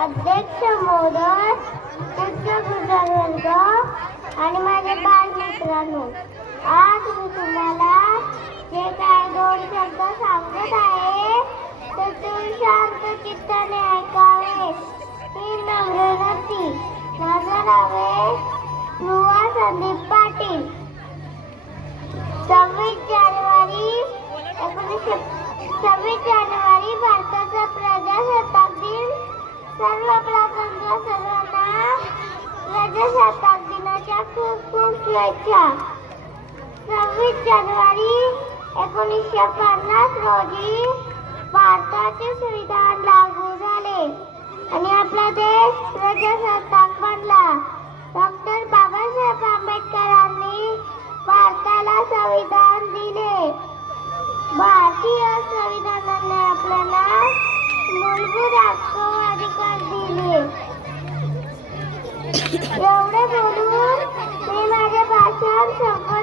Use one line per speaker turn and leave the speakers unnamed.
अध्यक्ष मोदक उच्च आणि माझे बालमित्रांनो आज मी तुम्हाला जे काय दोन शब्द सांगत आहे तर तुम्ही शांत चित्ताने ऐकावे. ही नम्रती माझं नाव आहे ध्रुवा संदीप. सव्वीस जानेवारी एकोणीसशे पन्नास रोजी भारताचे संविधान लागू झाले आणि आपला देश प्रजासत्ताक बनला. डॉक्टर बाबासाहेब आंबेडकरांनी भारताला संविधान दिले. भारतीय संविधानाने आपल्याला मूलभूत हक्क अधिकार दिले. एवढे बोलू मी माझे भाषण संपवत